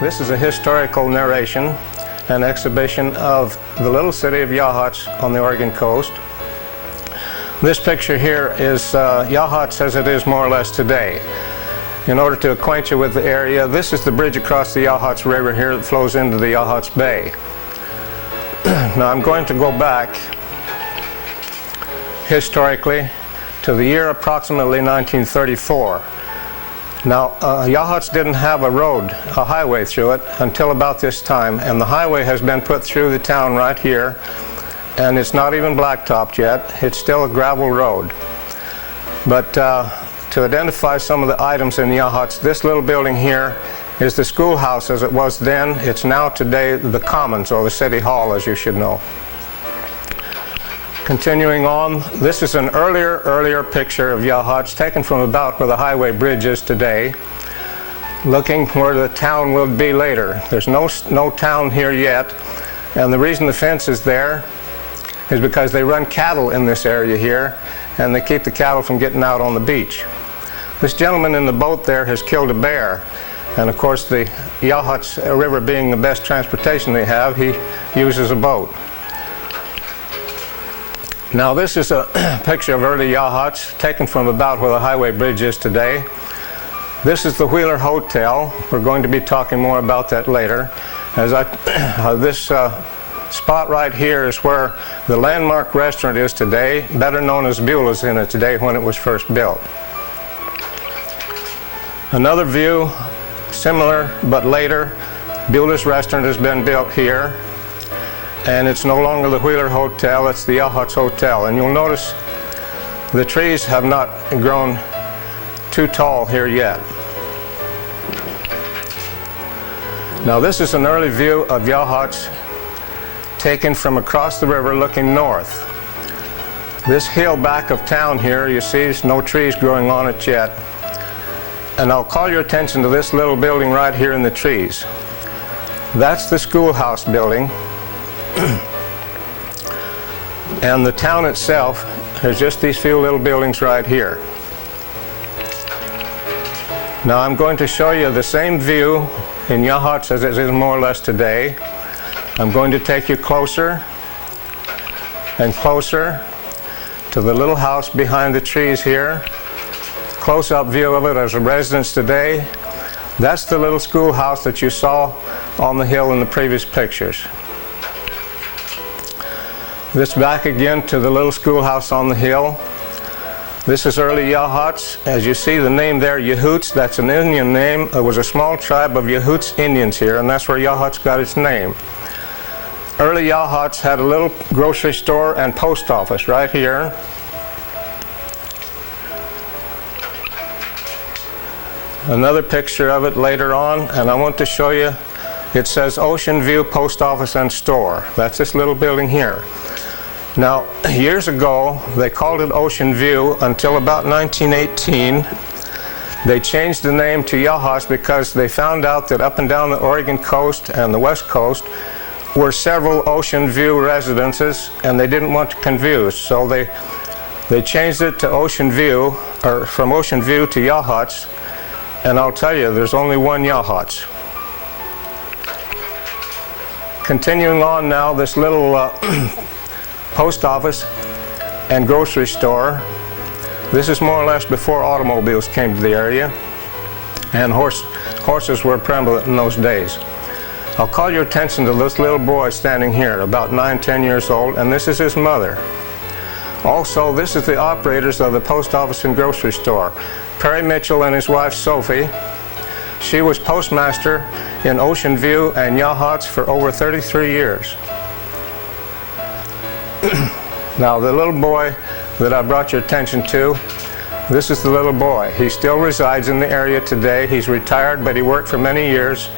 This is a historical narration and exhibition of the little city of Yachats on the Oregon coast. This picture here is Yachats as it is more or less today. In order to acquaint you with the area, this is the bridge across the Yachats River here that flows into the Yachats Bay. Now I'm going to go back historically to the year approximately 1934. Now, Yachats didn't have a highway through it until about this time, and the highway has been put through the town right here, and it's not even blacktopped yet. It's still a gravel road. But to identify some of the items in Yachats, this little building here is the schoolhouse as it was then. It's now today the Commons, or the City Hall, as you should know. Continuing on, this is an earlier picture of Yachats taken from about where the highway bridge is today, looking where the town will be later. There's no town here yet, and the reason the fence is there is because they run cattle in this area here, and they keep the cattle from getting out on the beach. This gentleman in the boat there has killed a bear, and of course the Yachats River being the best transportation they have, he uses a boat. Now this is a picture of early Yachats taken from about where the highway bridge is today. This is the Wheeler Hotel. We're going to be talking more about that later. This spot right here is where the landmark restaurant is today, better known as Beulah's in it today when it was first built. Another view, similar but later, Beulah's restaurant has been built here. And it's no longer the Wheeler Hotel, it's the Yachats Hotel. And you'll notice the trees have not grown too tall here yet. Now this is an early view of Yachats taken from across the river looking north. This hill back of town here, you see there's no trees growing on it yet. And I'll call your attention to this little building right here in the trees. That's the schoolhouse building. And the town itself has just these few little buildings right here. Now I'm going to show you the same view in Yachats as it is more or less today. I'm going to take you closer and closer to the little house behind the trees here. Close-up view of it as a residence today. That's the little schoolhouse that you saw on the hill in the previous pictures. This back again to the little schoolhouse on the hill. This is early Yachats. As you see the name there, Yachats, that's an Indian name. It was a small tribe of Yachats Indians here, and that's where Yachats got its name. Early Yachats had a little grocery store and post office right here. Another picture of it later on, and I want to show you, it says Ocean View Post Office and Store. That's this little building here. Now, years ago, they called it Ocean View until about 1918. They changed the name to Yachats because they found out that up and down the Oregon coast and the west coast were several Ocean View residences, and they didn't want to confuse. So they changed it to Ocean View, or from Ocean View to Yachats, and I'll tell you, there's only one Yachats. Continuing on now, this little post office and grocery store. This is more or less before automobiles came to the area, and horses were prevalent in those days. I'll call your attention to this little boy standing here, about 9-10 years old, and this is his mother. Also, this is the operators of the post office and grocery store. Perry Mitchell and his wife Sophie. She was postmaster in Ocean View and Yachats for over 33 years. Now the little boy that I brought your attention to, this is the little boy. He still resides in the area today. He's retired, but he worked for many years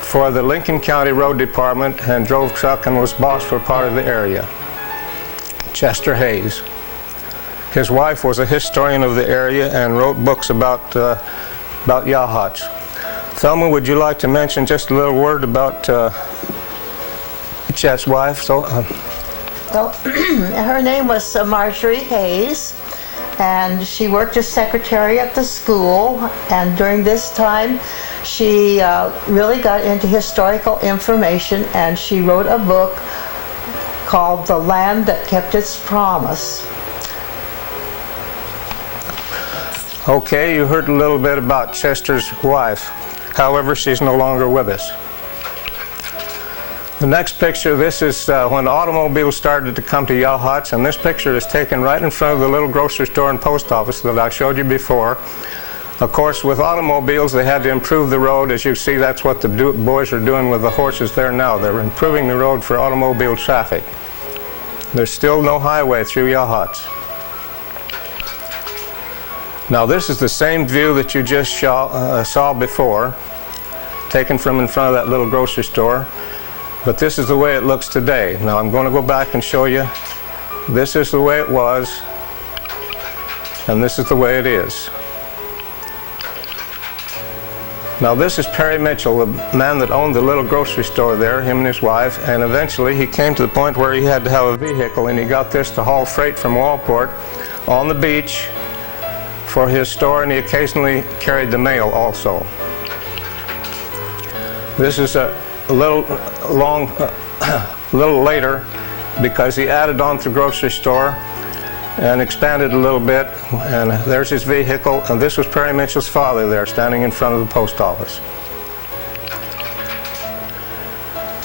for the Lincoln County Road Department and drove truck and was boss for part of the area. Chester Hayes. His wife was a historian of the area and wrote books about Yachats. Thelma, would you like to mention just a little word about Chet's wife? Well, her name was Marjorie Hayes, and she worked as secretary at the school, and during this time she really got into historical information, and she wrote a book called The Land That Kept Its Promise. Okay, you heard a little bit about Chester's wife. However, she's no longer with us. The next picture, this is when automobiles started to come to Yachats, and this picture is taken right in front of the little grocery store and post office that I showed you before. Of course, with automobiles, they had to improve the road. As you see, that's what the boys are doing with the horses there now. They're improving the road for automobile traffic. There's still no highway through Yachats. Now, this is the same view that you just saw before, taken from in front of that little grocery store. But this is the way it looks today. Now I'm going to go back and show you. This is the way it was, and this is the way it is. Now this is Perry Mitchell, the man that owned the little grocery store there, him and his wife, and eventually he came to the point where he had to have a vehicle, and he got this to haul freight from Walport on the beach for his store, and he occasionally carried the mail also. This is a little later, because he added on to the grocery store and expanded a little bit, and there's his vehicle, and this was Perry Mitchell's father there standing in front of the post office.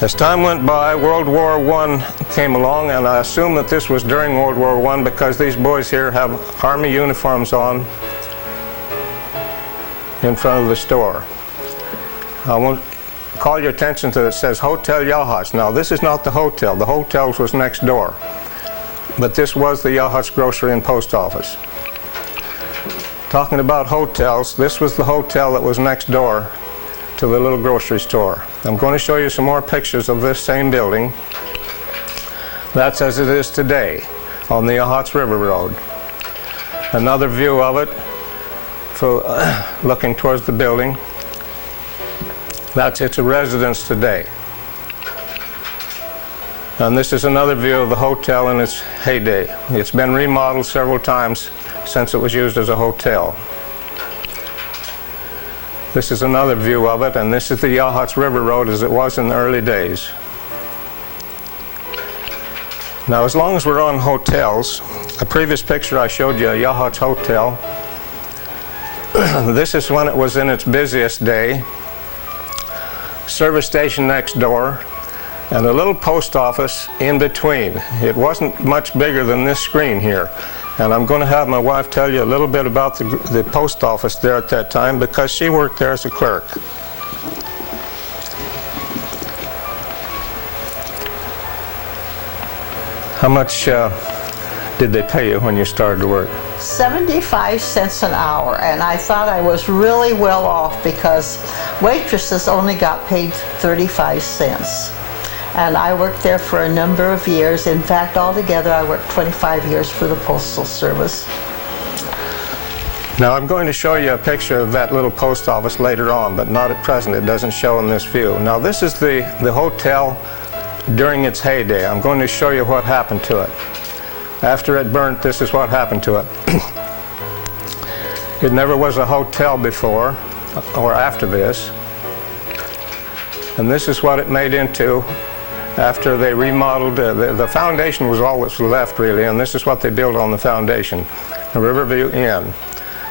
As time went by, World War I came along, and I assume that this was during World War I because these boys here have army uniforms on in front of the store. I won't call your attention to it. It says Hotel Yachats. Now this is not the hotel. The hotel was next door. But this was the Yachats Grocery and Post Office. Talking about hotels, this was the hotel that was next door to the little grocery store. I'm going to show you some more pictures of this same building. That's as it is today on the Yachats River Road. Another view of it for looking towards the building. It's a residence today. And this is another view of the hotel in its heyday. It's been remodeled several times since it was used as a hotel. This is another view of it, and this is the Yachats River Road as it was in the early days. Now, as long as we're on hotels, a previous picture I showed you, a Yachats hotel. This is when it was in its busiest day. Service station next door, and a little post office in between. It wasn't much bigger than this screen here. And I'm going to have my wife tell you a little bit about the post office there at that time, because she worked there as a clerk. How much did they pay you when you started to work? 75 cents an hour, and I thought I was really well off because waitresses only got paid 35 cents. And I worked there for a number of years. In fact, altogether I worked 25 years for the Postal Service. Now I'm going to show you a picture of that little post office later on, but not at present. It doesn't show in this view. Now this is the hotel during its heyday. I'm going to show you what happened to it. After it burnt, this is what happened to it. It never was a hotel before or after this. And this is what it made into after they remodeled. The foundation was all that's left, really, and this is what they built on the foundation, the Riverview Inn.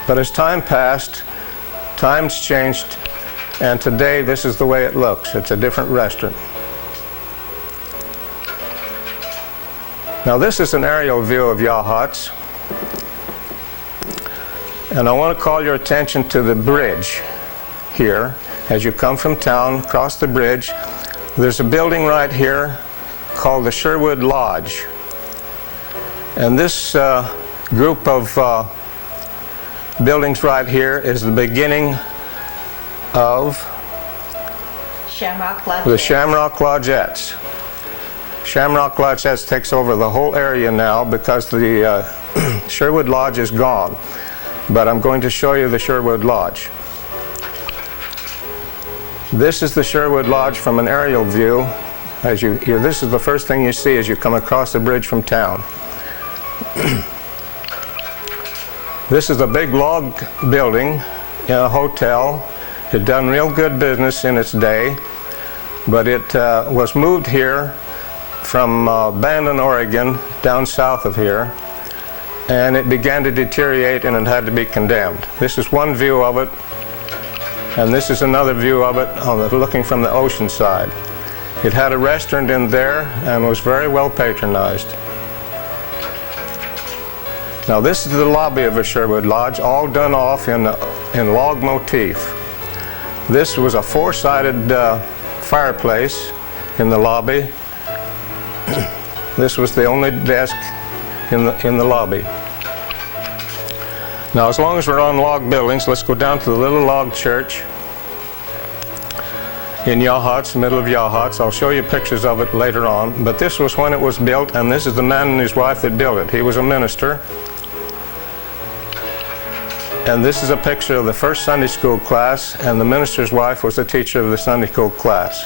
But as time passed, times changed, and today this is the way it looks. It's a different restaurant. Now this is an aerial view of Yachats, and I want to call your attention to the bridge here. As you come from town, across the bridge, there's a building right here called the Sherwood Lodge. And this group of buildings right here is the beginning of the Shamrock Lodgettes. Shamrock Lodgettes takes over the whole area now because the Sherwood Lodge is gone. But I'm going to show you the Sherwood Lodge. This is the Sherwood Lodge from an aerial view. This is the first thing you see as you come across the bridge from town. This is a big log building in a hotel. It done real good business in its day, but it was moved here from Bandon, Oregon, down south of here, and it began to deteriorate and it had to be condemned. This is one view of it, and this is another view of it looking from the ocean side. It had a restaurant in there and was very well patronized. Now this is the lobby of a Sherwood Lodge, all done off in log motif. This was a four-sided fireplace in the lobby. This was the only desk in the lobby. Now, as long as we're on log buildings, let's go down to the little log church in Yachats, middle of Yachats. I'll show you pictures of it later on, but this was when it was built, and this is the man and his wife that built it. He was a minister. And this is a picture of the first Sunday school class, and the minister's wife was the teacher of the Sunday school class.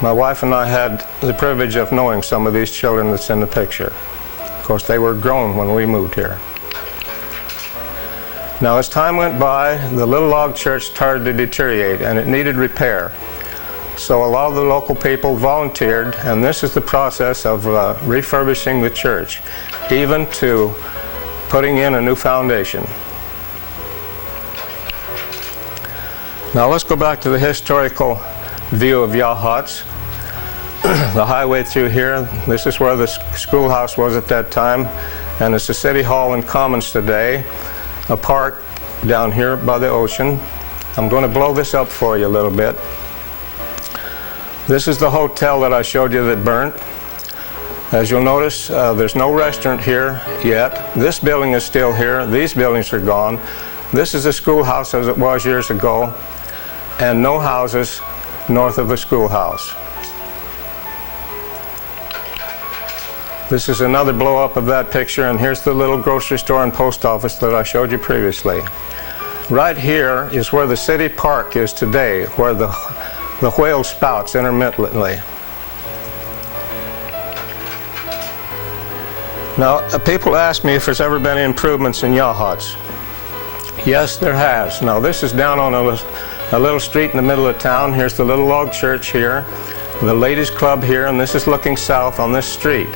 My wife and I had the privilege of knowing some of these children that's in the picture. Of course, they were grown when we moved here. Now, as time went by, the little log church started to deteriorate, and it needed repair. So a lot of the local people volunteered, and this is the process of refurbishing the church, even to putting in a new foundation. Now let's go back to the historical view of Yachats. The highway through here, this is where the schoolhouse was at that time, and it's the city hall and commons today. A park down here by the ocean. I'm going to blow this up for you a little bit. This is the hotel that I showed you that burnt. As you'll notice, there's no restaurant here yet. This building is still here. These buildings are gone. This is the schoolhouse as it was years ago, and no houses north of the schoolhouse. This is another blow up of that picture, and here's the little grocery store and post office that I showed you previously. Right here is where the city park is today, where the whale spouts intermittently. Now, people ask me if there's ever been improvements in Yachats. Yes, there has. Now, this is down on a little street in the middle of town. Here's the little log church here, the ladies' club here, and this is looking south on this street.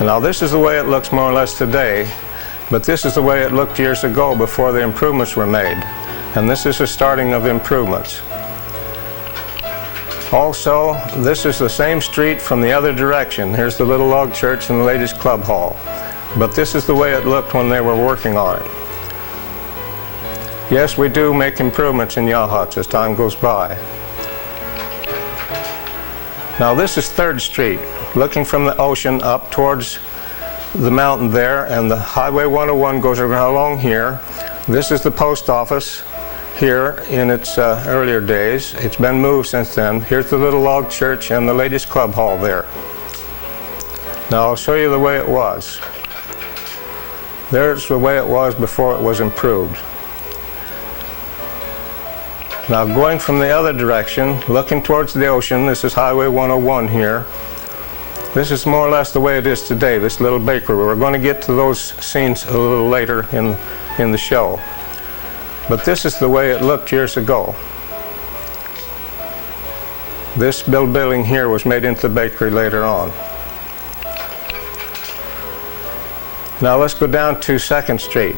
Now, this is the way it looks more or less today, but this is the way it looked years ago before the improvements were made. And this is the starting of improvements. Also, this is the same street from the other direction. Here's the little log church and the ladies' club hall. But this is the way it looked when they were working on it. Yes, we do make improvements in Yachats as time goes by. Now, this is 3rd Street, looking from the ocean up towards the mountain there, and the Highway 101 goes along here. This is the post office here in its earlier days. It's been moved since then. Here's the little log church and the ladies' club hall there. Now I'll show you the way it was. There's the way it was before it was improved. Now going from the other direction, looking towards the ocean, this is Highway 101 here. This is more or less the way it is today, this little bakery. We're going to get to those scenes a little later in the show. But this is the way it looked years ago. This building here was made into the bakery later on. Now let's go down to 2nd Street.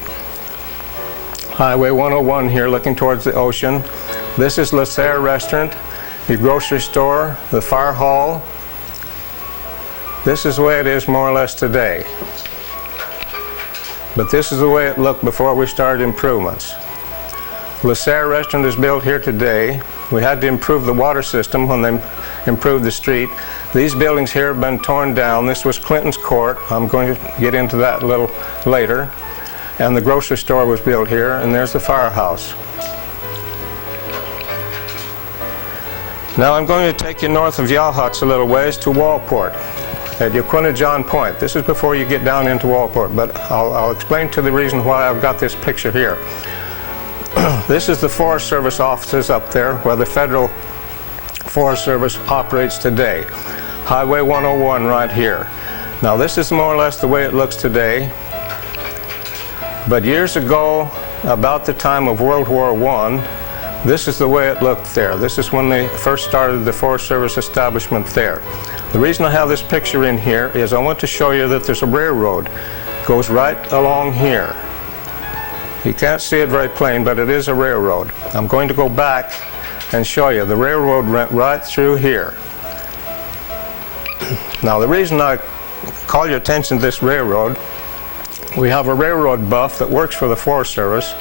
Highway 101 here, looking towards the ocean. This is Le Serre Restaurant, the grocery store, the fire hall. This is the way it is more or less today. But this is the way it looked before we started improvements. Le Serre Restaurant is built here today. We had to improve the water system when they improved the street. These buildings here have been torn down. This was Clinton's Court. I'm going to get into that a little later. And the grocery store was built here, and there's the firehouse. Now I'm going to take you north of Yachats a little ways to Walport at Yaquinajon Point. This is before you get down into Walport, but I'll explain to the reason why I've got this picture here. This is the Forest Service offices up there where the Federal Forest Service operates today. Highway 101 right here. Now this is more or less the way it looks today. But years ago, about the time of World War I, this is the way it looked there. This is when they first started the Forest Service establishment there. The reason I have this picture in here is I want to show you that there's a railroad. It goes right along here. You can't see it very plain, but it is a railroad. I'm going to go back and show you. The railroad went right through here. Now, the reason I call your attention to this railroad, we have a railroad buff that works for the Forest Service,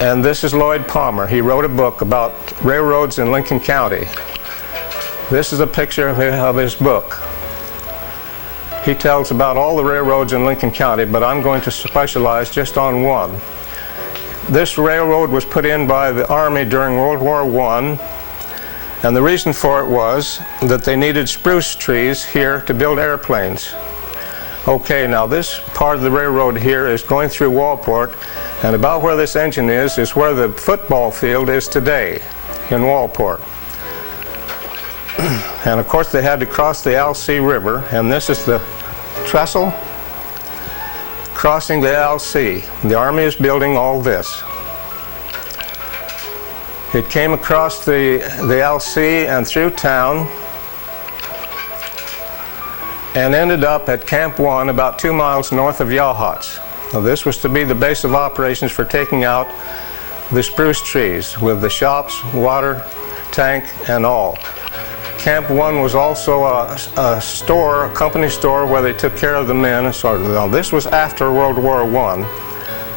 and this is Lloyd Palmer. He wrote a book about railroads in Lincoln County. This is a picture of his book. He tells about all the railroads in Lincoln County, but I'm going to specialize just on one. This railroad was put in by the Army during World War I, and the reason for it was that they needed spruce trees here to build airplanes. Okay, now this part of the railroad here is going through Walport, and about where this engine is where the football field is today, in Walport. And of course they had to cross the Alsea River, and this is the trestle crossing the Alsea. The Army is building all this. It came across the Alsea and through town and ended up at Camp 1 about 2 miles north of Yachats. Now, this was to be the base of operations for taking out the spruce trees with the shops, water tank, and all. Camp 1 was also a store, a company store, where they took care of the men. So now, this was after World War I,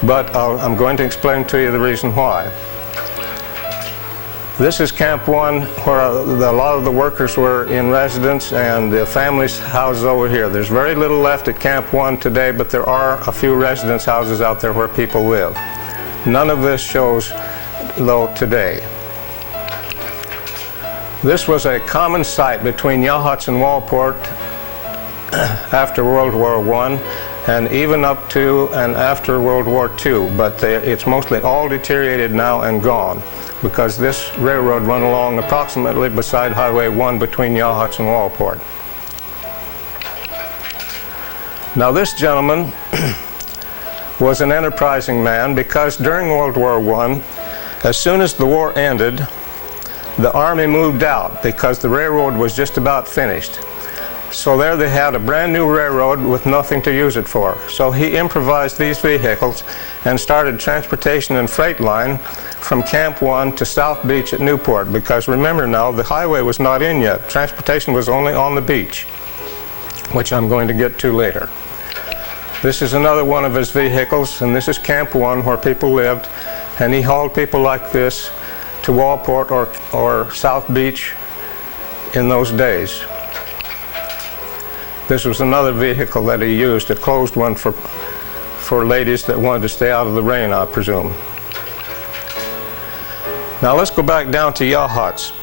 but I'm going to explain to you the reason why. This is Camp 1, where a lot of the workers were in residence, and the families' houses over here. There's very little left at Camp 1 today, but there are a few residence houses out there where people live. None of this shows, though, today. This was a common site between Yachats and Walport after World War I, and even up to and after World War II, but it's mostly all deteriorated now and gone, because this railroad went along approximately beside Highway 1 between Yachats and Walport. Now, this gentleman was an enterprising man, because during World War I, as soon as the war ended, the Army moved out because the railroad was just about finished. So there they had a brand new railroad with nothing to use it for. So he improvised these vehicles and started transportation and freight line from Camp 1 to South Beach at Newport, because remember now, the highway was not in yet. Transportation was only on the beach, which I'm going to get to later. This is another one of his vehicles, and this is Camp 1 where people lived, and he hauled people like this to Walport or South Beach in those days. This was another vehicle that he used, a closed one for ladies that wanted to stay out of the rain, I presume. Now let's go back down to Yachats.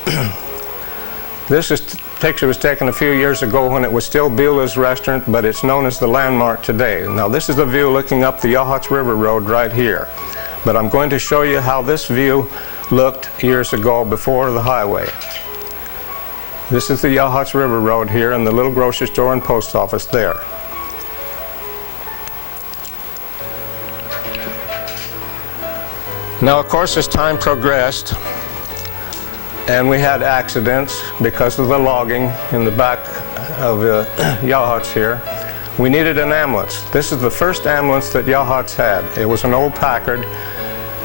This picture was taken a few years ago when it was still Beulah's Restaurant, but it's known as the Landmark today. Now this is the view looking up the Yachats River Road right here. But I'm going to show you how this view looked years ago before the highway. This is the Yachats River Road here, and the little grocery store and post office there. Now, of course, as time progressed and we had accidents because of the logging in the back of Yachats here, we needed an ambulance. This is the first ambulance that Yachats had. It was an old Packard,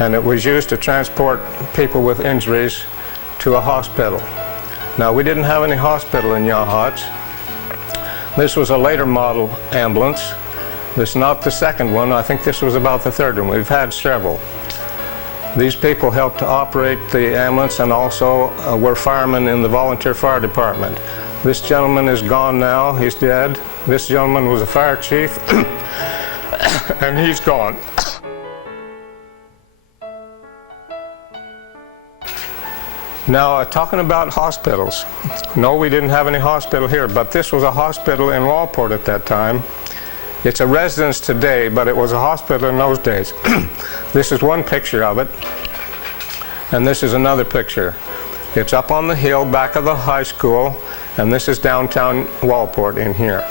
and it was used to transport people with injuries to a hospital. Now, we didn't have any hospital in Yachats. This was a later model ambulance. This is not the second one. I think this was about the third one. We've had several. These people helped to operate the ambulance, and also were firemen in the volunteer fire department. This gentleman is gone now. He's dead. This gentleman was a fire chief, and he's gone. Now, talking about hospitals. No, we didn't have any hospital here, but this was a hospital in Walport at that time. It's a residence today, but it was a hospital in those days. This is one picture of it, and this is another picture. It's up on the hill back of the high school, and this is downtown Walport in here.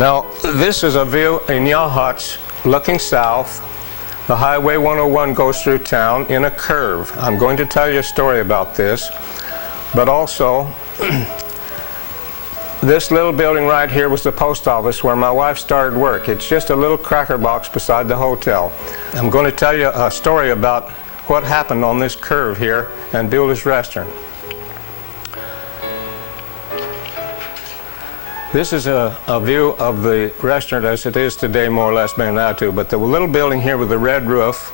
Now, this is a view in Yachats looking south. The Highway 101 goes through town in a curve. I'm going to tell you a story about this, but also this little building right here was the post office where my wife started work. It's just a little cracker box beside the hotel. I'm going to tell you a story about what happened on this curve here and Beulah's Restaurant. This is a view of the restaurant as it is today, more or less, being out to, but the little building here with the red roof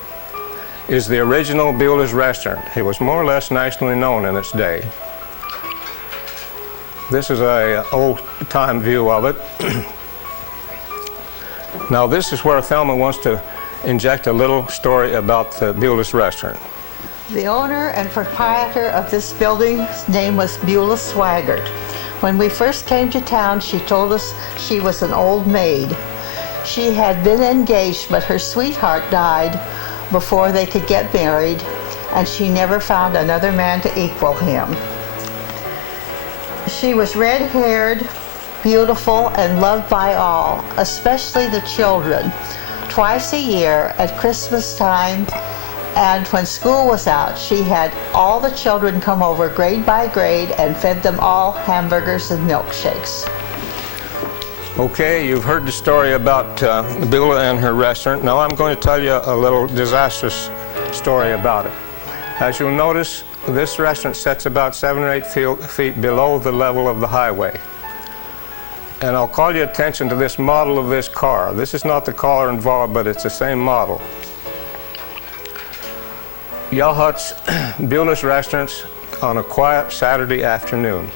is the original Beulah's Restaurant. It was more or less nationally known in its day. This is an old-time view of it. Now this is where Thelma wants to inject a little story about the Beulah's Restaurant. The owner and proprietor of this building's name was Beulah Swaggart. When we first came to town, she told us she was an old maid. She had been engaged, but her sweetheart died before they could get married, and she never found another man to equal him. She was red-haired, beautiful, and loved by all, especially the children. Twice a year, at Christmas time, and when school was out, she had all the children come over grade by grade and fed them all hamburgers and milkshakes. Okay, you've heard the story about Beulah and her restaurant. Now I'm going to tell you a little disastrous story about it. As you'll notice, this restaurant sits about 7 or 8 feet below the level of the highway. And I'll call your attention to this model of this car. This is not the car involved, but it's the same model. Yachats, Beulah's Restaurants on a quiet Saturday afternoon.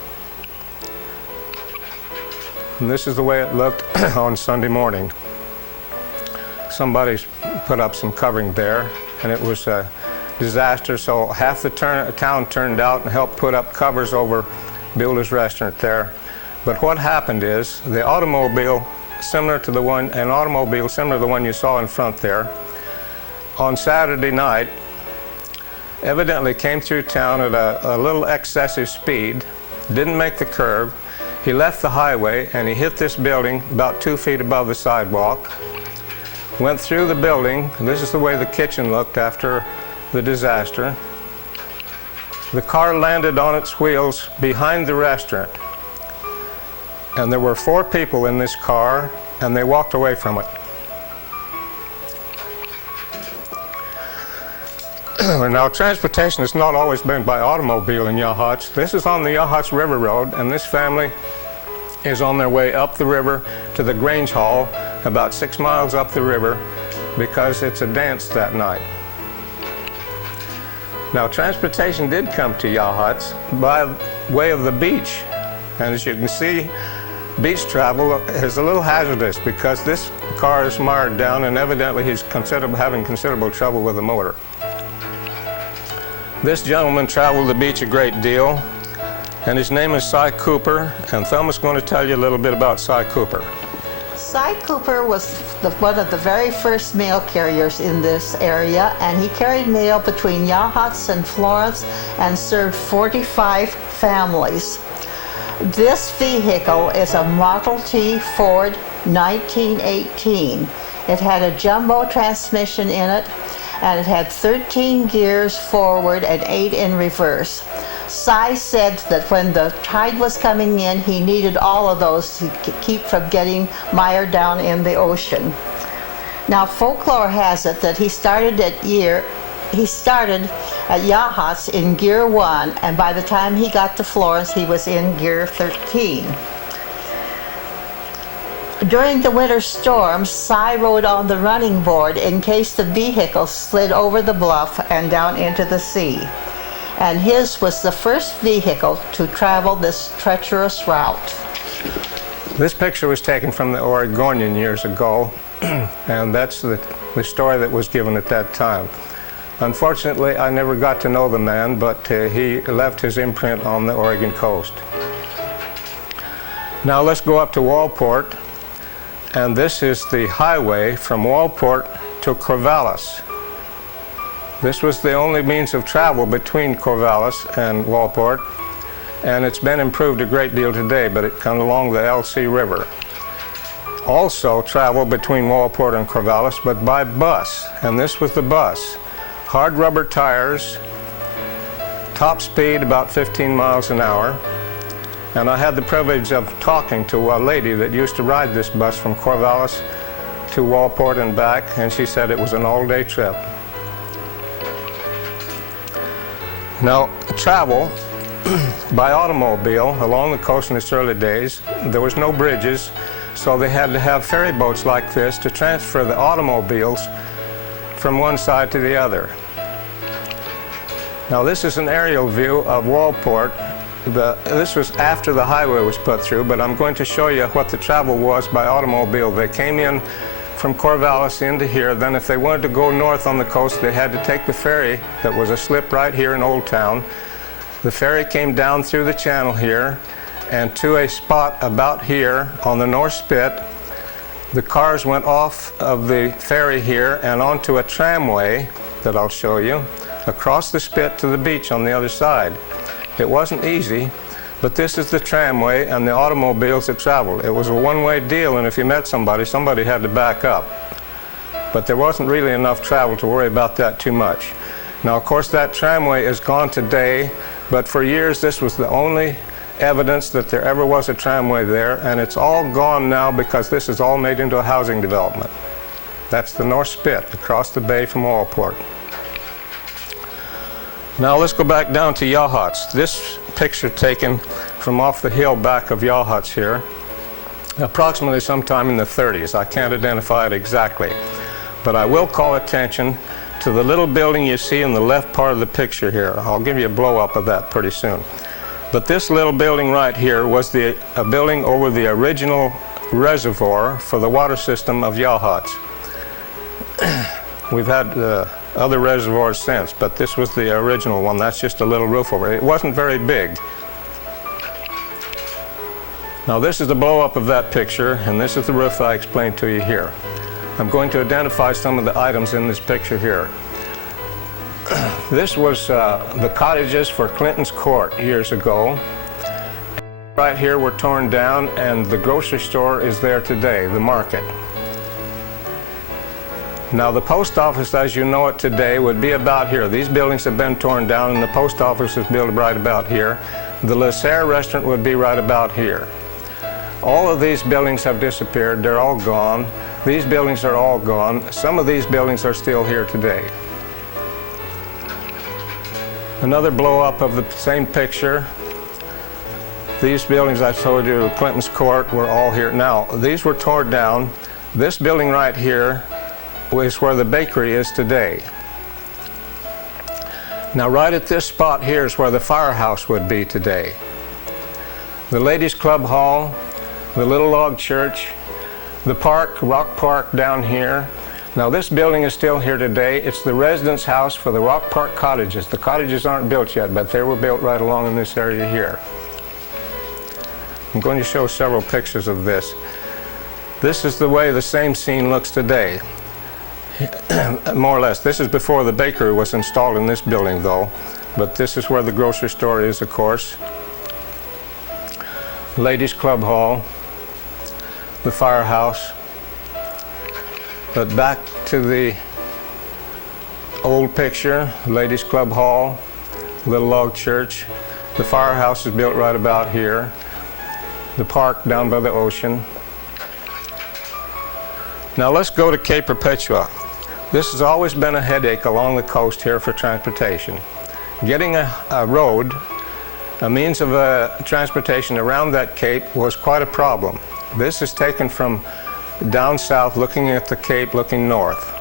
And this is the way it looked on Sunday morning. Somebody's put up some covering there, and it was a disaster, so half the town turned out and helped put up covers over Beulah's Restaurant there. But what happened is, the automobile similar to the one you saw in front there, on Saturday night, evidently came through town at a little excessive speed, didn't make the curve. He left the highway and he hit this building about 2 feet above the sidewalk, went through the building. This is the way the kitchen looked after the disaster. The car landed on its wheels behind the restaurant, and there were 4 people in this car, and they walked away from it. Now, transportation has not always been by automobile in Yachats. This is on the Yachats River Road, and this family is on their way up the river to the Grange Hall, about 6 miles up the river, because it's a dance that night. Now, transportation did come to Yachats by way of the beach, and as you can see, beach travel is a little hazardous because this car is mired down, and evidently he's having considerable trouble with the motor. This gentleman traveled the beach a great deal, and his name is Cy Cooper, and Thelma's going to tell you a little bit about Cy Cooper. Cy Cooper was one of the very first mail carriers in this area, and he carried mail between Yachats and Florence and served 45 families. This vehicle is a Model T Ford 1918. It had a jumbo transmission in it, and it had 13 gears forward and 8 in reverse. Cy said that when the tide was coming in, he needed all of those to keep from getting mired down in the ocean. Now, folklore has it that he started at Yachats in gear 1, and by the time he got to Florence, he was in gear 13. During the winter storms, Cy rode on the running board in case the vehicle slid over the bluff and down into the sea. And his was the first vehicle to travel this treacherous route. This picture was taken from the Oregonian years ago, and that's the story that was given at that time. Unfortunately, I never got to know the man, but he left his imprint on the Oregon coast. Now let's go up to Walport, and this is the highway from Walport to Corvallis. This was the only means of travel between Corvallis and Walport, and it's been improved a great deal today, but it comes along the LC River. also travel between Wallport and Corvallis, but by bus. And this was the bus. Hard rubber tires, top speed about 15 miles an hour. And I had the privilege of talking to a lady that used to ride this bus from Corvallis to Wallport and back, and she said it was an all-day trip. Now, travel by automobile along the coast in its early days, there was no bridges, so they had to have ferry boats like this to transfer the automobiles from one side to the other. Now, this is an aerial view of Wallport. This was after the highway was put through, but I'm going to show you what the travel was by automobile. They came in from Corvallis into here. Then if they wanted to go north on the coast, they had to take the ferry that was a slip right here in Old Town. The ferry came down through the channel here and to a spot about here on the North Spit. The cars went off of the ferry here and onto a tramway that I'll show you across the spit to the beach on the other side. It wasn't easy, but this is the tramway and the automobiles that traveled. It was a one-way deal, and if you met somebody, somebody had to back up. But there wasn't really enough travel to worry about that too much. Now, of course, that tramway is gone today, but for years this was the only evidence that there ever was a tramway there, and it's all gone now because this is all made into a housing development. That's the North Spit across the bay from Wallport. Now let's go back down to Yachats. This picture taken from off the hill back of Yachats here, approximately sometime in the 30s. I can't identify it exactly, but I will call attention to the little building you see in the left part of the picture here. I'll give you a blow-up of that pretty soon. But this little building right here was a building over the original reservoir for the water system of Yachats. We've had other reservoirs since, but this was the original one. That's just a little roof over it. It wasn't very big. Now this is the blow-up of that picture, and this is the roof I explained to you here. I'm going to identify some of the items in this picture here. This was the cottages for Clinton's Court years ago. Right here were torn down, and the grocery store is there today, the market. Now the post office as you know it today would be about here. These buildings have been torn down and the post office is built right about here. The Lacerre restaurant would be right about here. All of these buildings have disappeared. They're all gone. These buildings are all gone. Some of these buildings are still here today. Another blow up of the same picture. These buildings I told you, Clinton's Court, were all here. Now, these were torn down. This building right here is where the bakery is today. Now right at this spot here is where the firehouse would be today. The Ladies Club Hall, the Little Log Church, the park, Rock Park down here. Now this building is still here today. It's the residence house for the Rock Park cottages. The cottages aren't built yet, but they were built right along in this area here. I'm going to show several pictures of this. This is the way the same scene looks today. More or less. This is before the bakery was installed in this building though, but this is where the grocery store is, of course. Ladies Club Hall, the firehouse. But back to the old picture, Ladies Club Hall, Little Log Church. The firehouse is built right about here. The park down by the ocean. Now let's go to Cape Perpetua. This has always been a headache along the coast here for transportation. Getting a road, a means of transportation around that cape was quite a problem. This is taken from down south, looking at the cape, looking north.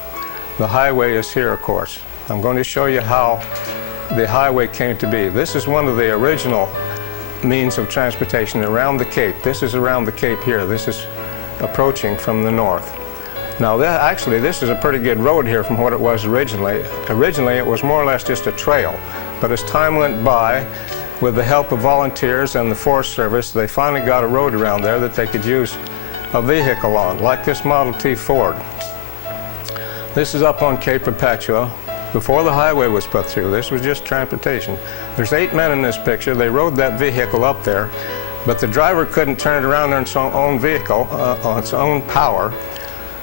The highway is here, of course. I'm going to show you how the highway came to be. This is one of the original means of transportation around the cape. This is around the cape here. This is approaching from the north. Now, actually, this is a pretty good road here from what it was originally. Originally, it was more or less just a trail. But as time went by, with the help of volunteers and the Forest Service, they finally got a road around there that they could use a vehicle on, like this Model T Ford. This is up on Cape Perpetua. Before the highway was put through, this was just transportation. There's 8 men in this picture. They rode that vehicle up there. But the driver couldn't turn it around on its own vehicle, on its own power,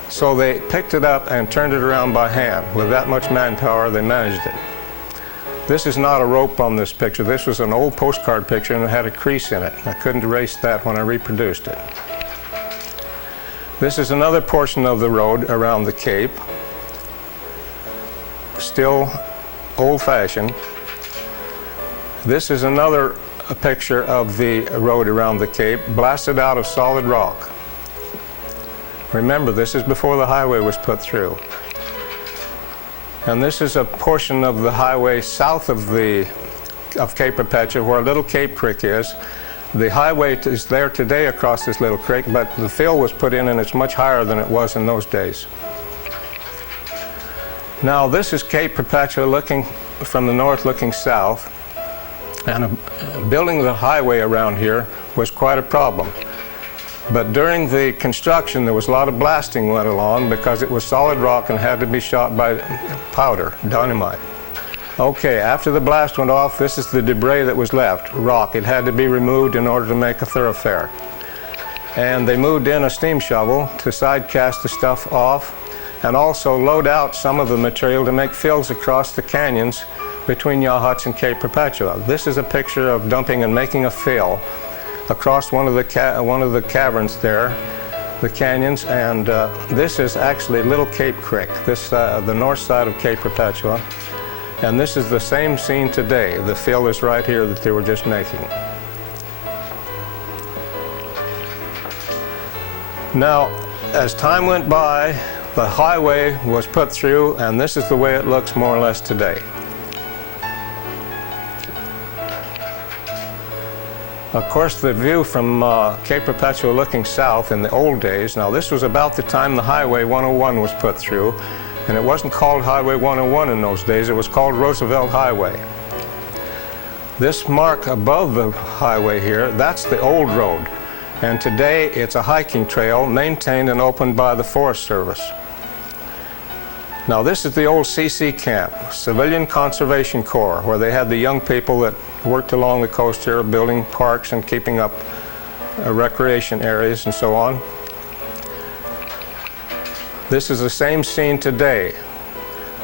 so they picked it up and turned it around by hand. With that much manpower, they managed it. This is not a rope on this picture. This was an old postcard picture, and it had a crease in it. I couldn't erase that when I reproduced it. This is another portion of the road around the Cape, still old-fashioned. This is another picture of the road around the Cape, blasted out of solid rock. Remember, this is before the highway was put through. And this is a portion of the highway south of Cape Perpetua, where Little Cape Creek is. The highway is there today across this little creek, but the fill was put in and it's much higher than it was in those days. Now this is Cape Perpetua looking from the north, looking south. And building the highway around here was quite a problem. But during the construction, there was a lot of blasting went along because it was solid rock and had to be shot by powder, dynamite. Okay, after the blast went off, this is the debris that was left, rock. It had to be removed in order to make a thoroughfare. And they moved in a steam shovel to side cast the stuff off and also load out some of the material to make fills across the canyons between Yachats and Cape Perpetua. This is a picture of dumping and making a fill across one of the caverns there, the canyons, and this is actually Little Cape Creek, this the north side of Cape Perpetua, and this is the same scene today. The fill is right here that they were just making. Now, as time went by, the highway was put through, and this is the way it looks more or less today. Of course, the view from Cape Perpetua looking south in the old days, now this was about the time the Highway 101 was put through, and it wasn't called Highway 101 in those days, it was called Roosevelt Highway. This mark above the highway here, that's the old road, and today it's a hiking trail maintained and opened by the Forest Service. Now this is the old CC camp, Civilian Conservation Corps, where they had the young people that worked along the coast here, building parks and keeping up recreation areas and so on. This is the same scene today.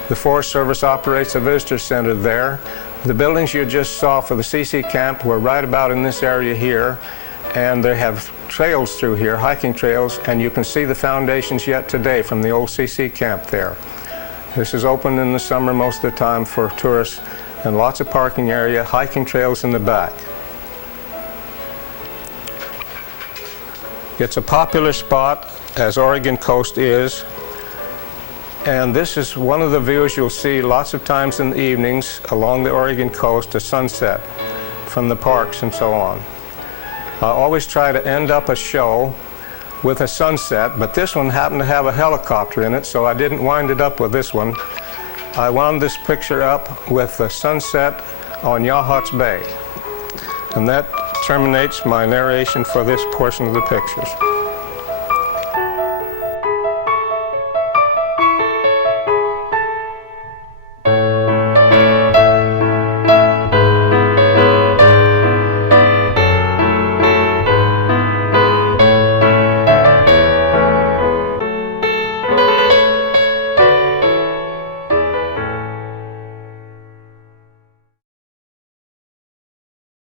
The Forest Service operates a visitor center there. The buildings you just saw for the CC camp were right about in this area here, and they have trails through here, hiking trails, and you can see the foundations yet today from the old CC camp there. This is open in the summer most of the time for tourists, and lots of parking area, hiking trails in the back. It's a popular spot, as Oregon coast is, and this is one of the views you'll see lots of times in the evenings along the Oregon coast, a sunset from the parks and so on. I always try to end up a show with a sunset, but this one happened to have a helicopter in it, so I didn't wind it up with this one. I wound this picture up with the sunset on Yachats Bay. And that terminates my narration for this portion of the pictures.